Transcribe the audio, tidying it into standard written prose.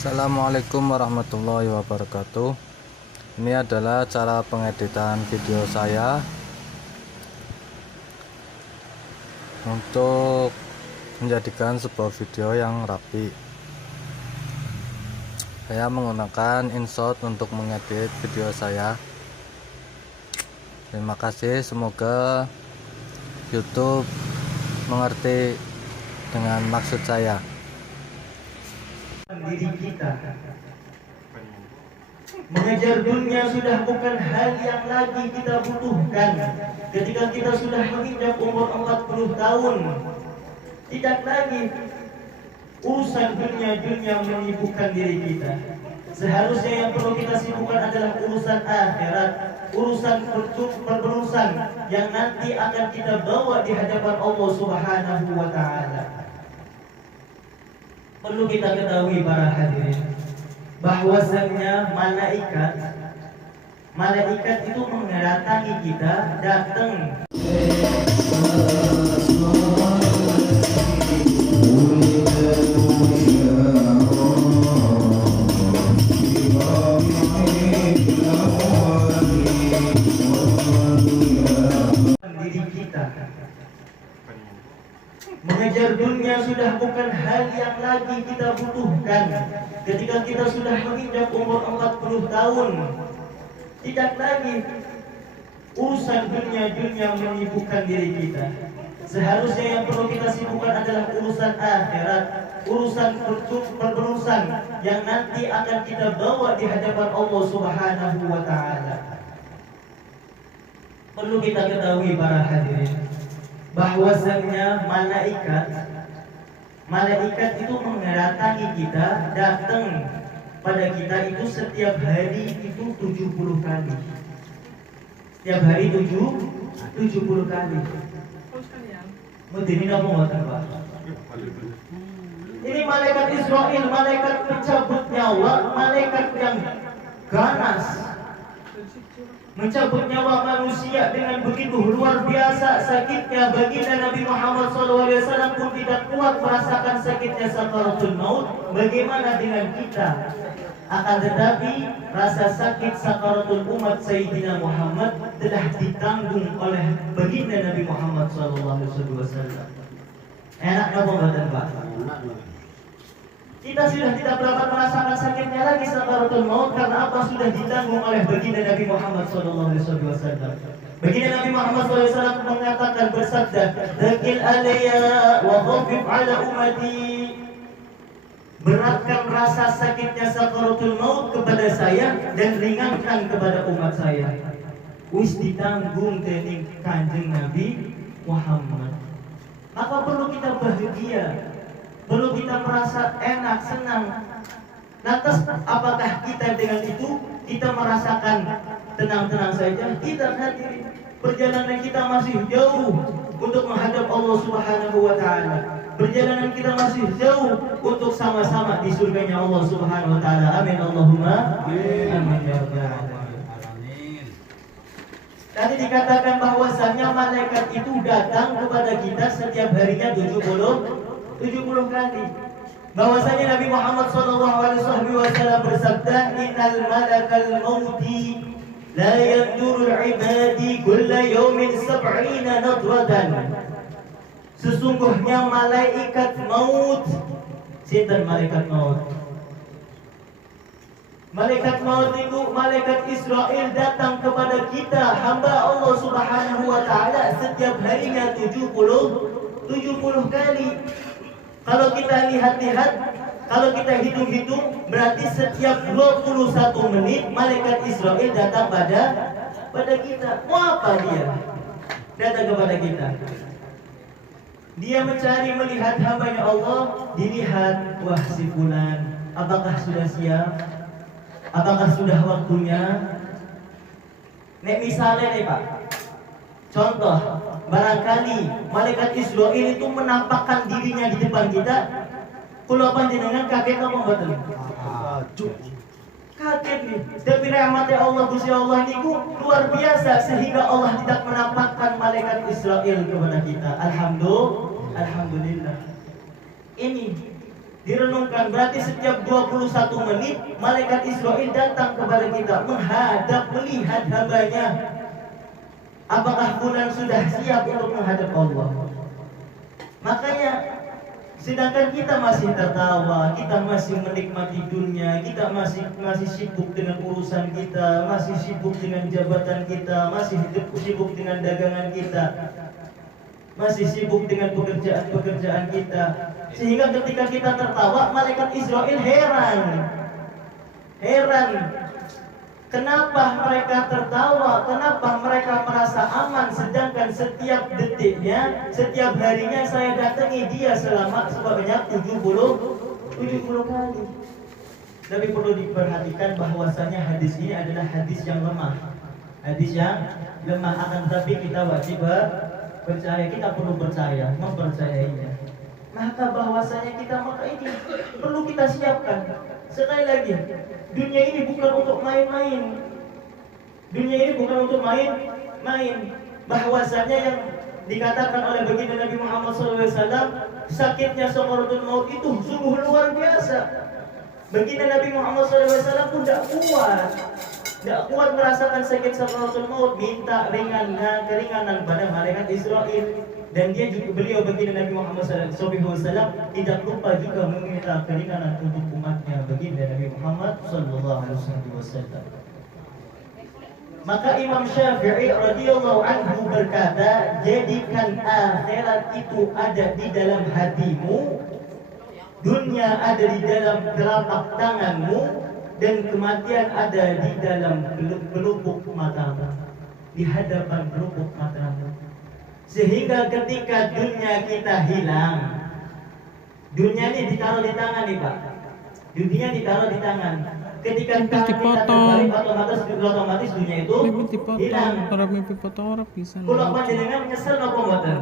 Assalamualaikum warahmatullahi wabarakatuh. Ini adalah cara pengeditan video saya untuk menjadikan sebuah video yang rapi. Saya menggunakan InShot untuk mengedit video saya. Terima kasih, semoga YouTube mengerti dengan maksud saya. Diri kita mengejar dunia sudah bukan hal yang lagi kita butuhkan. Ketika kita sudah menginjak umur 40 tahun, tidak lagi urusan dunia menyibukkan diri kita. Seharusnya yang perlu kita sibukkan adalah urusan akhirat, urusan yang nanti akan kita bawa di hadapan Allah Subhanahu wa Ta'ala. Perlu kita ketahui para hadirin, bahwasannya malaikat itu mendatangi kita, datang. Diri kita mengejar dunia sudah bukan hal yang lagi kita butuhkan. Ketika kita sudah menginjak umur 40 tahun, tidak lagi urusan dunia menyibukkan diri kita. Seharusnya yang perlu kita sibukkan adalah urusan akhirat, urusan yang nanti akan kita bawa di hadapan Allah Subhanahu wa Ta'ala. Perlu kita ketahui para hadirin, bahwasannya malaikat itu mendatangi kita, datang pada kita itu setiap hari itu 70 kali. Setiap hari 70 kali. Mudini apa ngoten, Pak? Ini malaikat Israel, malaikat pencabut nyawa, malaikat yang ganas, mencabut nyawa manusia dengan begitu luar biasa sakitnya. Baginda Nabi Muhammad SAW pun tidak kuat merasakan sakitnya sakaratul maut. Bagaimana dengan kita? Akan tetapi rasa sakit sakaratul umat Sayyidina Muhammad telah ditanggung oleh baginda Nabi Muhammad SAW. Enak apa badan Pak? Kita sudah tidak dapat merasakan sakitnya lagi sakaratul maut karena apa? Sudah ditanggung oleh baginda Nabi Muhammad SAW. Baginda Nabi Muhammad SAW mengatakan, bersabda, "Dzakil alayya wa khafif ala ummati." Beratkan rasa sakitnya sakaratul maut kepada saya dan ringankan kepada umat saya. Wis ditanggung dening Kanjeng Nabi Muhammad. Maka perlu kita bahagia, perlu kita merasa enak, senang. Lantas apakah kita dengan itu kita merasakan tenang-tenang saja? Tidak, hadirin. Perjalanan kita masih jauh untuk menghadap Allah Subhanahu wa Ta'ala. Perjalanan kita masih jauh untuk sama-sama di surganya Allah Subhanahu wa Ta'ala. Amin Allahumma amin ya rabbal alamin. Tadi dikatakan bahwasannya malaikat itu datang kepada kita setiap harinya 70 kali. Bahwasanya Nabi Muhammad SAW bersabda, "Innal malakal mauti la yandurul ibadi kulla yawmin sab'ina nadratan." Sesungguhnya malaikat maut, sinten malaikat maut? Malaikat maut itu malaikat Israel datang kepada kita hamba Allah Subhanahu wa Ta'ala setiap harinya 70 kali. Kalau kita lihat-lihat, kalau kita hitung-hitung, berarti setiap 21 menit malaikat Israel datang pada kita. Mau apa dia? Datang kepada kita. Dia mencari melihat hambanya Allah, dilihat, wah si fulan, apakah sudah siap? Apakah sudah waktunya? Nek misalnya nih Pak, contoh, barangkali malaikat Israel itu menampakkan dirinya di depan kita, kalau panjenengan kaget apa mboten? Kaget nih. Tapi rahmatnya Allah Gusti Allah niku luar biasa sehingga Allah tidak menampakkan malaikat Israel kepada kita. Alhamdulillah. Ini Direnungkan, berarti setiap 21 menit malaikat Israel datang kepada kita, menghadap, melihat hambanya. Apakah fulan sudah siap untuk menghadap Allah? Makanya sedangkan kita masih tertawa, kita masih menikmati dunia, kita masih sibuk dengan urusan kita, masih sibuk dengan jabatan kita, masih sibuk dengan dagangan kita, masih sibuk dengan pekerjaan-pekerjaan kita. Sehingga ketika kita tertawa, malaikat Israel heran. Kenapa mereka tertawa? Kenapa mereka merasa aman? Sedangkan setiap detiknya, setiap harinya saya datangi dia selama sebanyak 70 kali. Tapi perlu diperhatikan bahwasanya hadis ini adalah hadis yang lemah. Hadis yang lemah, akan tetapi kita wajib percaya, kita perlu percaya, mempercayainya. Maka bahwasanya maka ini perlu kita siapkan. Sekali lagi, dunia ini bukan untuk main-main. Dunia ini bukan untuk main-main. Bahwasanya yang dikatakan oleh baginda Nabi Muhammad SAW, sakitnya sakaratul maut itu sungguh luar biasa. Baginda Nabi Muhammad SAW pun tidak kuat merasakan sakit sakaratul maut, minta keringanan pada malaikat Israel. Dan beliau baginda Nabi Muhammad SAW tidak lupa juga meminta keringanan untuk umatnya, baginda Nabi Muhammad SAW. Maka Imam Syafi'i radhiyallahu anhu berkata, jadikan akhirat itu ada di dalam hatimu, dunia ada di dalam telapak tanganmu, dan kematian ada di dalam pelupuk matamu, di hadapan pelupuk matamu. Sehingga ketika dunia kita hilang, dunia ini ditaruh di tangan nih Pak. Dunia ditaruh di tangan. Ketika tangan kita terbalik, otomatis dunia itu hilang. Para mimpi foto orang bisa. Kalau panjenengan nyesel apa mboten?